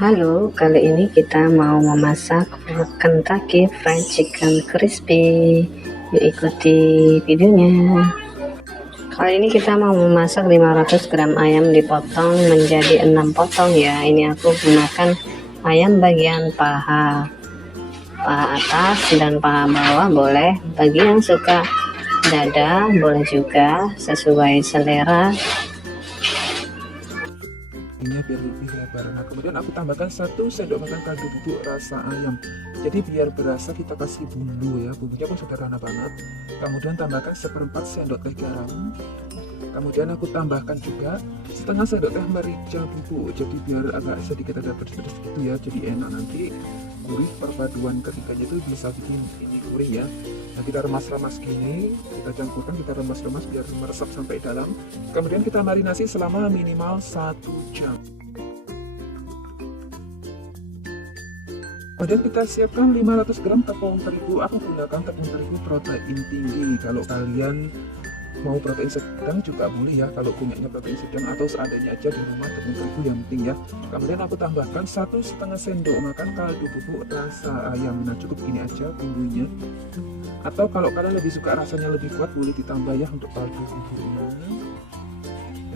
Halo, kali ini kita mau memasak Kentucky Fried Chicken Crispy. Yuk ikuti videonya. Kali ini kita mau memasak 500 gram ayam dipotong menjadi 6 potong ya. Ini aku gunakan ayam bagian paha atas dan paha bawah boleh. Bagi yang suka dada boleh juga, sesuai selera. Ini biar lebih lebar. Nah, kemudian aku tambahkan 1 sendok makan kaldu bubuk rasa ayam. Jadi biar berasa kita kasih bumbu ya. Bumbunya pun sederhana banget. Kemudian tambahkan 1/4 sendok teh garam. Kemudian aku tambahkan juga setengah sendok teh merica bubuk. Jadi biar agak sedikit ada pedes-pedes gitu ya. Jadi enak nanti gurih, perpaduan ketiganya itu bisa bikin ini gurih ya. Nah, kita remas-remas gini, kita campurkan, kita remas-remas biar meresap sampai dalam. Kemudian kita marinasi selama minimal 1 jam. Kemudian kita siapkan 500 gram tepung terigu. Aku gunakan tepung terigu protein tinggi. Kalau kalian mau protein sedang juga boleh ya, kalau punyanya protein sedang atau seadanya aja di rumah tepung terigu yang penting ya. Kemudian aku tambahkan 1,5 sendok makan kaldu bubuk rasa ayam. Nah, cukup gini aja bumbunya. Atau kalau kalian lebih suka rasanya lebih kuat boleh ditambah ya untuk kaldu bubuknya.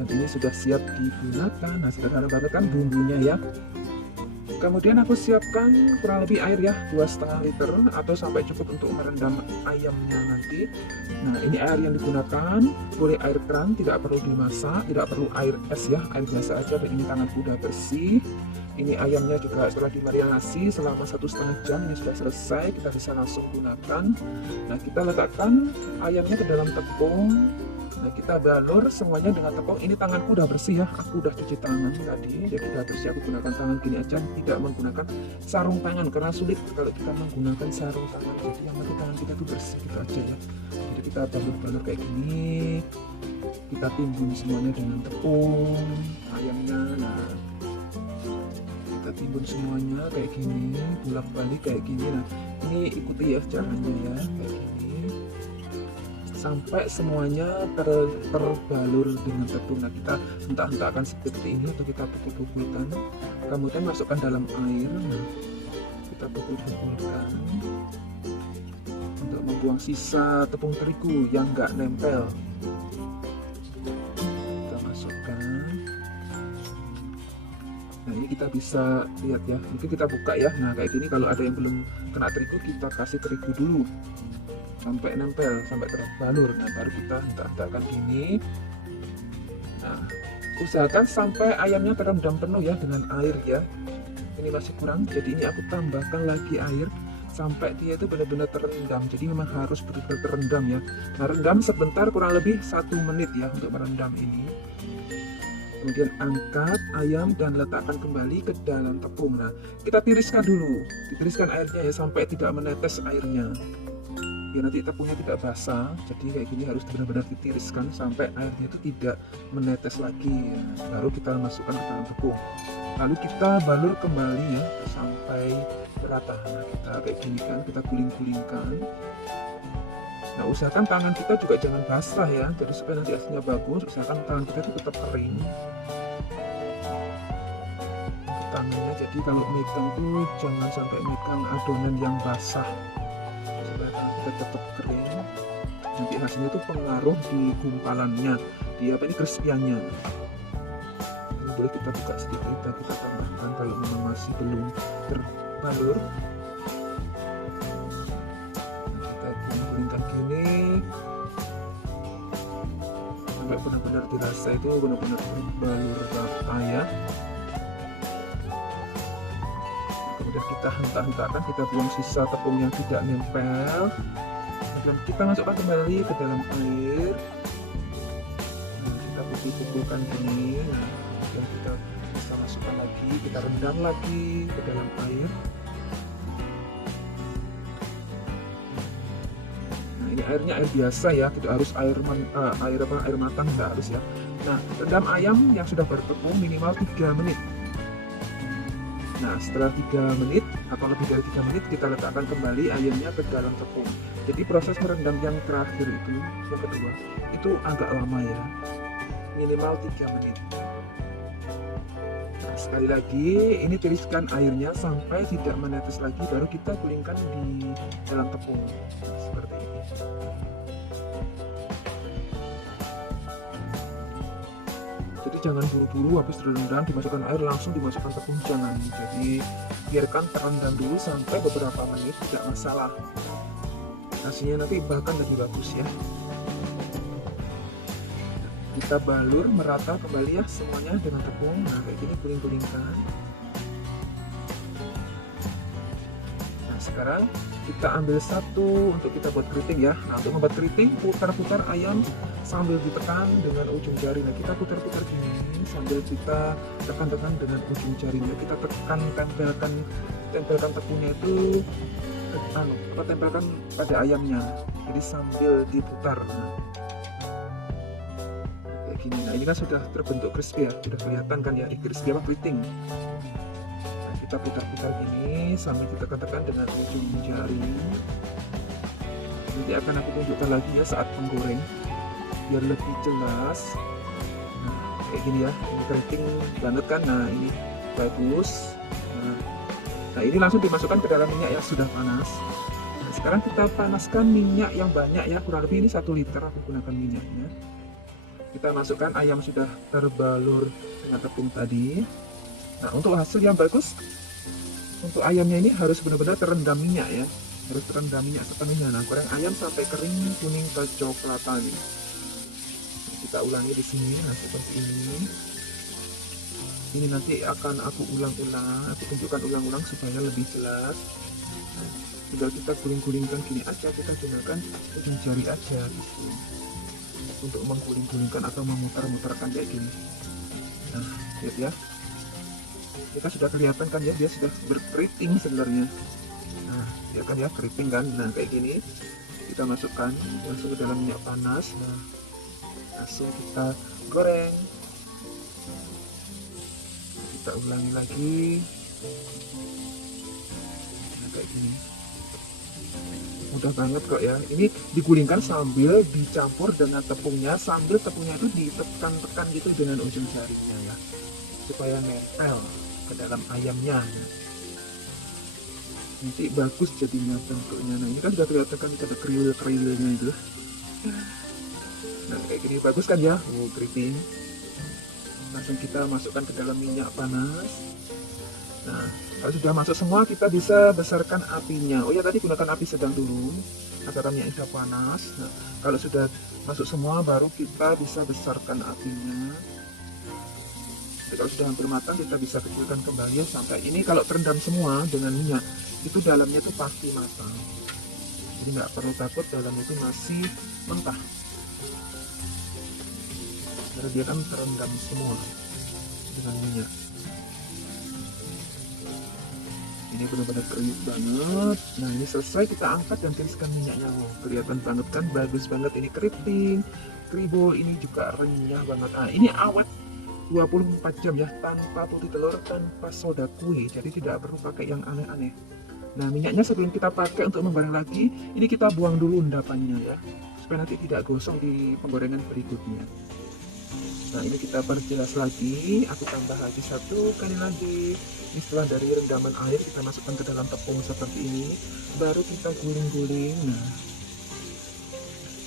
Dan ini sudah siap digunakan. Nah, sederhana banget kan bumbunya ya. Kemudian aku siapkan kurang lebih air ya 2,5 liter atau sampai cukup untuk merendam ayamnya nanti. Nah, ini air yang digunakan boleh air keran, tidak perlu dimasak, tidak perlu air es ya, air biasa aja. Dan ini tanganku udah bersih. Ini ayamnya juga setelah dimarinasi selama 1,5 jam ini sudah selesai, kita bisa langsung gunakan. Nah, kita letakkan ayamnya ke dalam tepung. Nah, kita balur semuanya dengan tepung. Ini tanganku udah bersih ya, aku udah cuci tangan tadi, jadi udah bersih. Aku gunakan tangan gini aja, tidak menggunakan sarung tangan karena sulit kalau kita menggunakan sarung tangan. Jadi yang penting tangan kita tuh bersih gitu aja ya. Jadi kita balur-balur kayak gini, kita timbun semuanya dengan tepung ayamnya. Nah, kita timbun semuanya kayak gini, bolak-balik kayak gini. Nah, ini ikuti ya caranya ya, kayak gini sampai semuanya terbalur dengan tepung. Nah, kita hentak-hentakkan seperti ini atau kita pukul-pukulkan, kemudian masukkan dalam air. Nah, kita pukul-pukulkan untuk membuang sisa tepung terigu yang nggak nempel. Kita masukkan. Nah, ini kita bisa lihat ya, mungkin kita buka ya. Nah, kayak gini kalau ada yang belum kena terigu, kita kasih terigu dulu sampai nempel, sampai terbalur. Nah, baru kita hentak-hentakkan gini. Nah, usahakan sampai ayamnya terendam penuh ya dengan air ya. Ini masih kurang, jadi ini aku tambahkan lagi air sampai dia itu benar-benar terendam. Jadi memang harus benar-benar terendam ya. Nah, rendam sebentar, kurang lebih 1 menit ya untuk merendam ini. Kemudian angkat ayam dan letakkan kembali ke dalam tepung. Nah, kita tiriskan dulu, ditiriskan airnya ya sampai tidak menetes airnya. Biar nanti tepungnya tidak basah, jadi kayak gini harus benar-benar ditiriskan sampai airnya itu tidak menetes lagi ya. Baru kita masukkan ke dalam tepung, lalu kita balur kembali ya sampai rata. Nah, kita kayak gini kan, kita guling-gulingkan. Nah, usahakan tangan kita juga jangan basah ya, jadi supaya nanti hasilnya bagus. Usahakan tangan kita itu tetap kering tangannya, jadi kalau megang tuh jangan sampai megang adonan yang basah, tetap kering. Nanti hasilnya itu pengaruh di gumpalannya, di apa ini crispy-nya. Ini boleh kita buka sedikit, kita tambahkan kalau memang masih belum terbalur. Kita guling-gulingkan gini sampai benar-benar dirasa itu benar-benar terbalur rata ya. Kemudian kita hentak-hentakkan, kita buang sisa tepung yang tidak nempel. Kemudian kita masukkan kembali ke dalam air. Nah, kita pukul-pukulkan gini. Nah, kemudian kita bisa masukkan lagi, kita rendam lagi ke dalam air. Nah, ini airnya air biasa ya, tidak harus air matang, nggak harus ya. Nah, rendam ayam yang sudah bertepung minimal 3 menit. Nah, setelah 3 menit atau lebih dari 3 menit, kita letakkan kembali ayamnya ke dalam tepung. Jadi proses merendam yang terakhir itu, yang kedua, itu agak lama ya, minimal 3 menit. Nah, Sekali lagi, ini tiriskan airnya sampai tidak menetes lagi, baru kita gulingkan di dalam tepung seperti ini. Jadi jangan buru-buru habis terendam dimasukkan air langsung dimasukkan tepung, jangan. Jadi biarkan terendam dulu sampai beberapa menit, tidak masalah. Hasilnya nanti bahkan lebih bagus ya. Kita balur merata kembali ya semuanya dengan tepung. Nah kayak gini, guling-gulingkan. Nah sekarang kita ambil satu untuk kita buat keriting ya. Nah untuk membuat keriting, putar-putar ayam sambil ditekan dengan ujung jari. Nah kita putar-putar gini sambil kita tekan-tekan dengan ujung jarinya. Kita tekan, tempelkan tepungnya itu, tempelkan pada ayamnya. Jadi sambil diputar. Gini. Nah ini kan sudah terbentuk crispy ya, sudah kelihatan kan ya, crispy apa keriting. Nah, kita putar-putar gini sambil ditekan-tekan dengan ujung jari. Nanti akan aku tunjukkan lagi ya saat menggoreng biar lebih jelas. Nah kayak gini ya, ini keriting banget kan. Nah ini bagus. Nah ini langsung dimasukkan ke dalam minyak yang sudah panas. Nah sekarang kita panaskan minyak yang banyak ya, kurang lebih ini 1 liter aku gunakan minyaknya. Kita masukkan ayam sudah terbalur dengan tepung tadi. Nah untuk hasil yang bagus, untuk ayamnya ini harus benar-benar terendam minyak ya, harus terendam minyak sepenuhnya. Nah goreng ayam sampai kering kuning kecoklatan. Kita ulangi di sini. Nah seperti ini. Ini nanti akan aku ulang-ulang, aku tunjukkan ulang-ulang supaya lebih jelas. Tinggal kita guling-gulingkan gini aja, kita gunakan ujung jari aja gitu untuk mengguling-gulingkan atau memutar-mutarkan kayak gini. Nah lihat ya, kita sudah kelihatan kan ya, dia sudah berkeriting sebenarnya. Nah lihat kan ya, keriting kan. Nah kayak gini kita masukkan langsung ke dalam minyak panas. Nah langsung kita goreng. Kita ulangi lagi. Nah kayak gini, mudah banget kok ya. Ini digulingkan sambil dicampur dengan tepungnya, sambil tepungnya itu ditekan-tekan gitu dengan ujung jarinya ya, supaya nempel ke dalam ayamnya. Nanti bagus jadinya bentuknya. Nah ini kan sudah kelihatan kan, ada kriwil-kriwilnya itu. Nah kayak gini bagus kan ya. Keriting langsung kita masukkan ke dalam minyak panas. Nah kalau sudah masuk semua, kita bisa besarkan apinya. Oh ya, tadi gunakan api sedang dulu agar minyaknya sudah panas. Nah kalau sudah masuk semua, baru kita bisa besarkan apinya. Jadi, kalau sudah hampir matang, kita bisa kecilkan kembali ya, sampai ini kalau terendam semua dengan minyak, itu dalamnya itu pasti matang. Jadi nggak perlu takut dalamnya itu masih mentah, karena dia kan terendam semua dengan minyak. Ini benar-benar kriuk banget. Nah ini selesai, kita angkat dan tiriskan minyaknya. Oh, kelihatan banget kan, bagus banget. Ini keriting kribo, ini juga renyah banget. Nah ini awet 24 jam ya, tanpa putih telur, tanpa soda kue. Jadi tidak perlu pakai yang aneh-aneh. Nah minyaknya sebelum kita pakai untuk menggoreng lagi, ini kita buang dulu endapannya ya, supaya nanti tidak gosong di penggorengan berikutnya. Nah ini kita perjelas lagi, aku tambah lagi satu kali lagi. Ini setelah dari rendaman air, kita masukkan ke dalam tepung seperti ini, baru kita guling-guling. Nah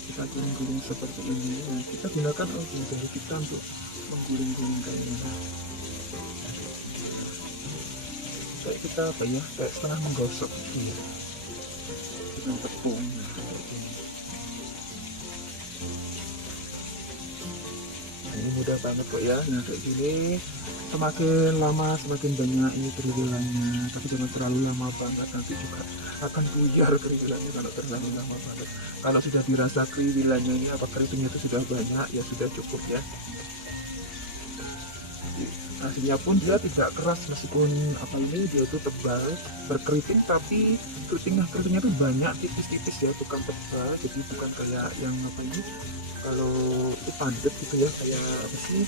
kita guling-guling seperti ini. Nah kita gunakan ujung jari kita untuk mengguling-guling kayak ini. Kayak kita apa ya, kayak setengah menggosok gitu ya dengan tepung. Nah kayak gini. Ini mudah banget kok ya. Nah kayak gini, semakin lama semakin banyak ini keriwilannya, tapi jangan terlalu lama banget, nanti juga akan buyar keriwilannya kalau terlalu lama banget. Kalau sudah dirasa keriwilannya ini, apa keritingnya itu sudah banyak, ya sudah cukup ya. Hasilnya pun dia tidak keras, meskipun apa ini dia itu tebal berkeriting, tapi keritingnya itu banyak, tipis-tipis ya, bukan tebal. Jadi bukan kayak yang apa ini, kalau itu padat gitu ya, kayak apa sih,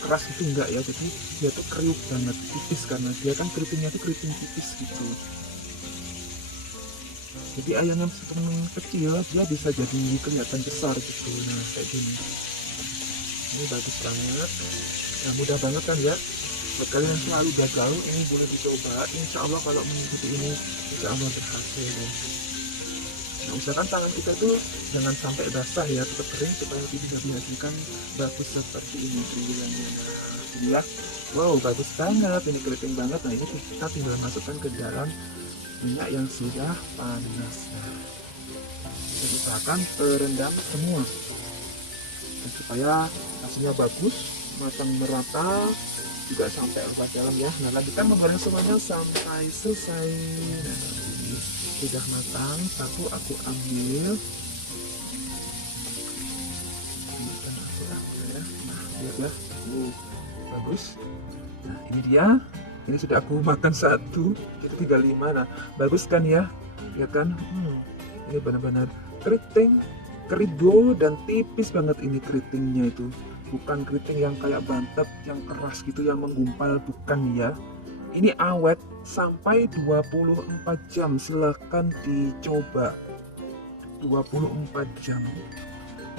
keras itu enggak ya. Jadi dia tuh kriuk banget, tipis, karena dia kan keritingnya tuh keriting tipis gitu. Jadi ayam yang meskipun kecil, dia bisa jadi kelihatan besar gitu. Nah kayak gini, ini bagus banget. Nah mudah banget kan ya. Buat kalian yang selalu gagal, ini boleh dicoba. Insya Allah kalau mengikuti ini, insya Allah berhasil deh. Nah, usahakan tangan kita tuh jangan sampai basah ya, tetap kering supaya nanti bisa dihasilkan bagus seperti ini tampilannya. Nah, ini ya. Wow, bagus banget, ini keriting banget. Nah, ini kita tinggal masukkan ke dalam minyak yang sudah panas. Nah, kita usahakan terendam semua dan supaya hasilnya bagus, matang merata, juga sampai luas dalam ya. Nah, lanjutkan menggoreng semuanya sampai selesai. Nah, ini sudah matang, satu aku ambil. Ini kan aku ambil ya. Nah, lihat ya, bagus. Nah, ini dia. Ini sudah aku makan satu, itu 35. Nah, bagus kan ya? Lihat kan? Ini benar-benar keriting, keribo dan tipis banget ini keritingnya itu. Bukan keriting yang kayak bantet, yang keras gitu, yang menggumpal, bukan ya. Ini awet sampai 24 jam, silahkan dicoba. 24 jam.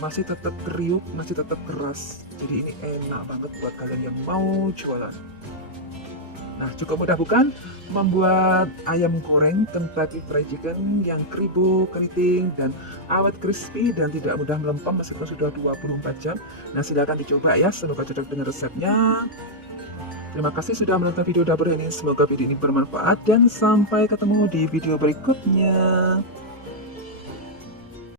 Masih tetap kriuk, masih tetap keras. Jadi ini enak banget buat kalian yang mau jualan. Nah, cukup mudah bukan membuat ayam goreng Kentucky Fried Chicken yang kribo, keriting, dan awet crispy dan tidak mudah melempem meskipun sudah 24 jam. Nah, silahkan dicoba ya, semoga cocok dengan resepnya. Terima kasih sudah menonton video dapur ini, semoga video ini bermanfaat dan sampai ketemu di video berikutnya.